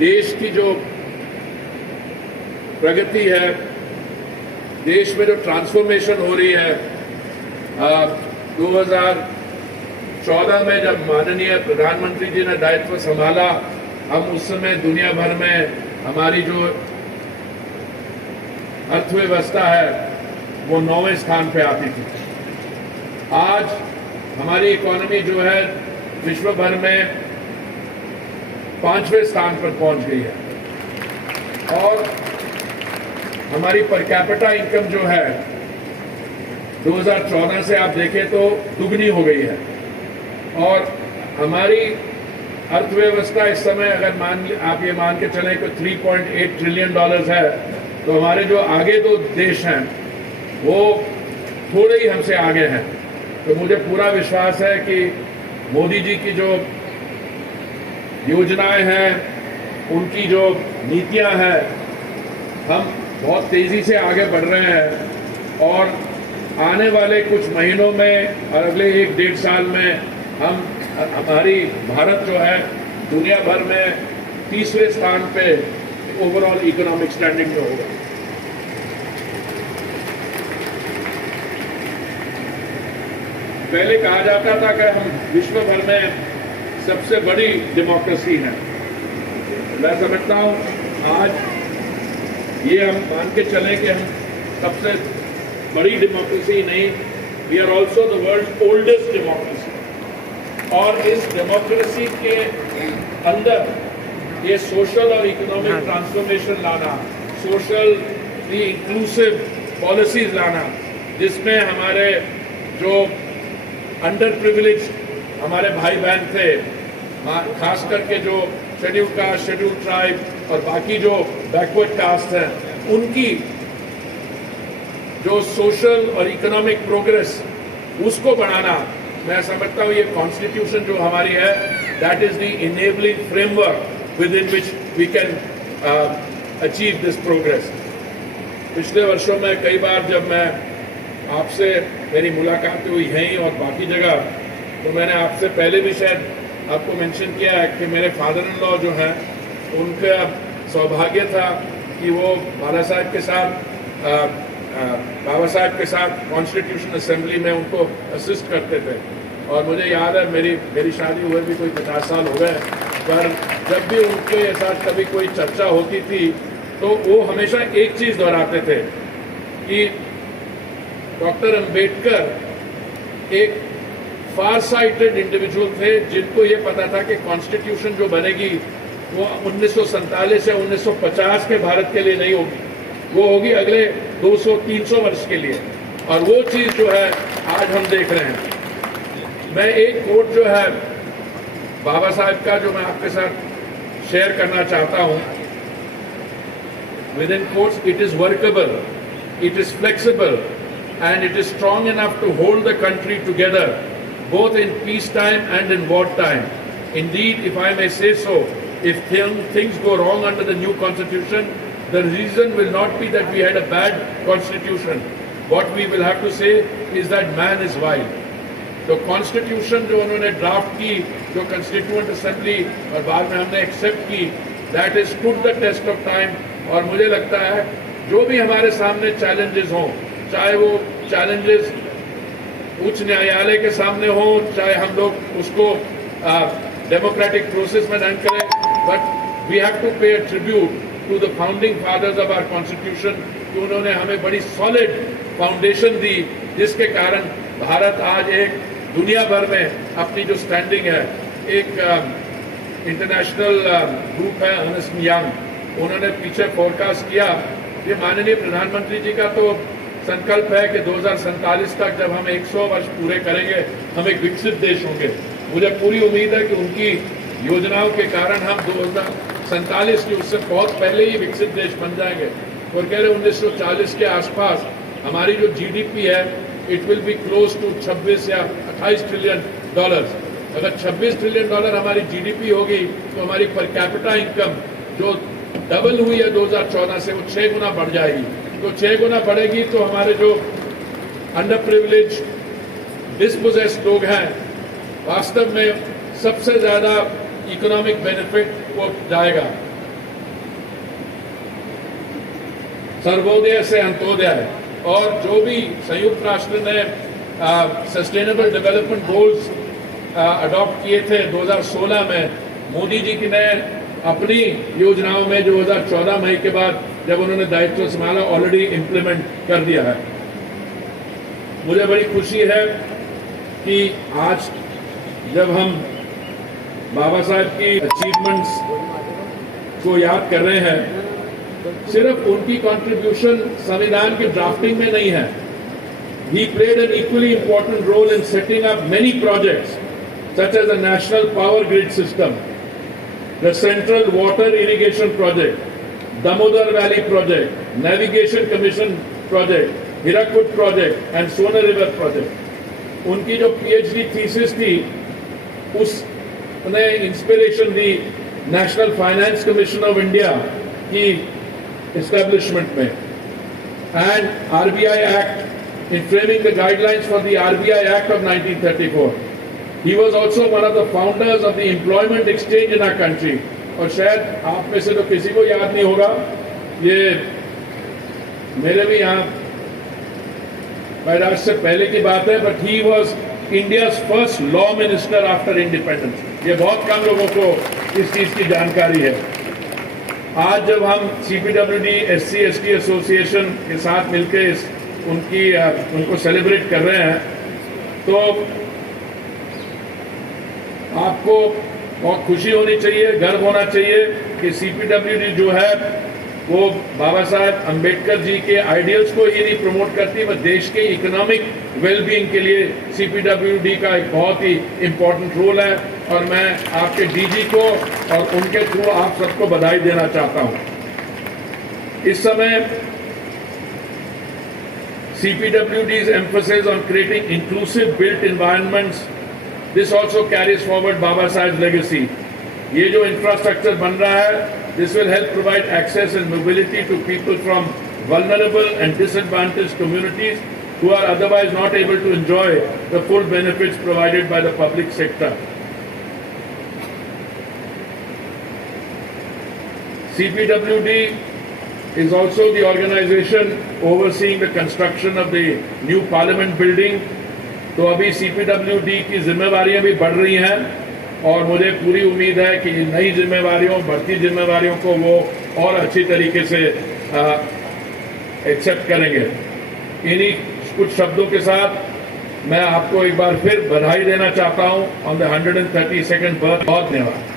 देश की जो प्रगति है, देश में जो ट्रांसफॉर्मेशन हो रही है, 2014 में जब माननीय प्रधानमंत्री जी ने दायित्व संभाला, हम उस समय दुनिया भर में हमारी जो अर्थव्यवस्था है वो 9वें स्थान पे आती थी। आज हमारी इकोनॉमी जो है विश्व भर में 5वें स्थान पर पहुंच गई है और हमारी पर कैपिटा इनकम जो है 2014 से आप देखें तो दुगनी हो गई है और हमारी अर्थव्यवस्था इस समय अगर आप ये मान के चलें कि $3.8 ट्रिलियन है, तो हमारे जो आगे दो देश हैं वो थोड़े ही हमसे आगे हैं। तो मुझे पूरा विश्वास है कि मोदी जी की जो योजनाएं हैं, उनकी जो नीतियां हैं, हम बहुत तेजी से आगे बढ़ रहे हैं और आने वाले कुछ महीनों में और अगले 1-1.5 साल में हमारी भारत जो है दुनिया भर में 30वें स्थान पे ओवरऑल इकोनॉमिक स्टैंडिंग में होगा। पहले कहा जाता था कि हम विश्व भर में सबसे बड़ी डेमोक्रेसी है। मैं समझता हूं आज ये हम मान के चलें कि हम सबसे बड़ी डेमोक्रेसी नहीं, we are also the world oldest democracy. और इस डेमोक्रेसी के अंदर ये सोशल और इकोनॉमिक ट्रांसफॉर्मेशन लाना, सोशली इंक्लूसिव पॉलिसीज लाना, जिसमें हमारे जो अंडर प्रिविलेज हमारे भाई बहन थे, खास करके जो शेड्यूल कास्ट, शेड्यूल ट्राइब और बाकी जो बैकवर्ड कास्ट हैं, उनकी जो सोशल और इकोनॉमिक प्रोग्रेस उसको बढ़ाना, मैं समझता हूँ ये कॉन्स्टिट्यूशन जो हमारी है, that is the enabling framework within which we can achieve this progress. पिछले वर्षों में कई बार जब मैं आपसे मेरी मुलाकात हुई है और बाकी जगह, तो मैंने आपसे पहले भी शायद आपको मेंशन किया है कि मेरे फादर इन लॉ जो हैं, उनका सौभाग्य था कि वो बाबा साहब के साथ कॉन्स्टिट्यूशन असेंबली में उनको असिस्ट करते थे। और मुझे याद है मेरी शादी हुए भी कोई 50 साल हो गए, पर जब भी उनके साथ कभी कोई चर्चा होती थी तो वो हमेशा एक चीज़ दोहराते थे कि डॉक्टर अंबेडकर एक फार साइटेड इंडिविजुअल थे, जिनको ये पता था कि कॉन्स्टिट्यूशन जो बनेगी वो 1947 या 1950 के भारत के लिए नहीं होगी, वो होगी अगले 200-300 वर्ष के लिए। और वो चीज़ जो है आज हम देख रहे हैं। मैं एक कोट जो है बाबा साहब का जो मैं आपके साथ शेयर करना चाहता हूँ, with in quotes, it is workable, it is flexible and it is strong enough to hold the country together both in peacetime and in wartime. Indeed, if I may say so, if things go wrong under the new constitution, the reason will not be that we had a bad constitution. What we will have to say is that man is wild. तो constitution जो उन्होंने draft की, जो constituent assembly और बाद में हमने accept की, that is stood the test of time. और मुझे लगता है जो भी हमारे सामने चैलेंजेस हों, चाहे वो चैलेंजेस उच्च न्यायालय के सामने हो, चाहे हम लोग उसको डेमोक्रेटिक प्रोसेस में डन करें, but we have to pay a tribute to the founding fathers of our constitution कि उन्होंने हमें बड़ी सॉलिड फाउंडेशन दी, जिसके कारण भारत आज एक दुनिया भर में अपनी जो स्टैंडिंग है, एक इंटरनेशनल ग्रुप है अर्नेस्ट एंड यंग, उन्होंने पीछे फोरकास्ट किया। ये माननीय प्रधानमंत्री जी का तो संकल्प है कि 2047 तक जब हम 100 वर्ष पूरे करेंगे, हम एक विकसित देश होंगे। मुझे पूरी उम्मीद है कि उनकी योजनाओं के कारण हम 2047 की उससे बहुत पहले ही विकसित देश बन जाएंगे। और कह रहे 1940 के आसपास हमारी जो जीडीपी है, it will be close to 26 या 28 ट्रिलियन डॉलर्स। अगर 26 ट्रिलियन डॉलर हमारी जीडीपी होगी तो हमारी पर कैपिटा इनकम जो डबल हुई है 2014 से, वो 6 गुना बढ़ जाएगी। तो 6 गुना बढ़ेगी तो हमारे जो अंडर प्रिविलेज डिसपोजेस्ड लोग हैं, वास्तव में सबसे ज़्यादा इकोनॉमिक बेनिफिट वो जाएगा। सर्वोदय से अंत्योदय, और जो भी संयुक्त राष्ट्र ने सस्टेनेबल डेवलपमेंट गोल्स अडॉप्ट किए थे 2016 में, मोदी जी ने अपनी योजनाओं में 2014 मई के बाद जब उन्होंने दायित्व संभाला ऑलरेडी इम्प्लीमेंट कर दिया है। मुझे बड़ी खुशी है कि आज जब हम बाबा साहब की अचीवमेंट्स को याद कर रहे हैं, सिर्फ उनकी कंट्रीब्यूशन संविधान के ड्राफ्टिंग में नहीं है। He played an equally important role in setting up many projects such as the National Power Grid System, the Central Water Irrigation Project, Damodar Valley Project, Navigation Commission Project, Hirakud Project and Sonar River Project. उनकी जो PhD thesis थी उसने inspiration the national finance commission of India की establishment में, and RBI Act in framing the guidelines for the RBI Act of 1934. He was also one of the founders of the employment exchange in our country. और शायद आप में से तो किसी को याद नहीं होगा, ये मेरे भी यहाँ पैदाइश से पहले की बात है, but he was India's first law minister after independence. ये बहुत कम लोगों को इस चीज की जानकारी है। आज जब हम CPWD SC/ST एसोसिएशन के साथ मिलकर उनको सेलिब्रेट कर रहे हैं, तो आपको बहुत खुशी होनी चाहिए, गर्व होना चाहिए कि CPWD जो है वो बाबा साहब अंबेडकर जी के आइडियल्स को ही नहीं प्रमोट करती, बट देश के इकोनॉमिक वेलबींग के लिए CPWD का एक बहुत ही इम्पोर्टेंट रोल है। और मैं आपके DG को और उनके थ्रू आप सबको बधाई देना चाहता हूं। इस समय CPWD's emphasis on creating inclusive built environments, this also carries forward Baba Saheb's legacy. ये जो इंफ्रास्ट्रक्चर बन रहा है, this will help provide access and mobility to people from vulnerable and disadvantaged communities who are otherwise not able to enjoy the full benefits provided by the public sector. CPWD is also the organization overseeing the construction of the new parliament building. तो अभी CPWD की जिम्मेवारियां भी बढ़ रही हैं, और मुझे पूरी उम्मीद है कि नई जिम्मेवारियों, बढ़ती जिम्मेवारियों को वो और अच्छी तरीके से एक्सेप्ट करेंगे। इन्हीं कुछ शब्दों के साथ मैं आपको एक बार फिर बधाई देना चाहता हूं ऑन द 132nd बर्थ। बहुत धन्यवाद।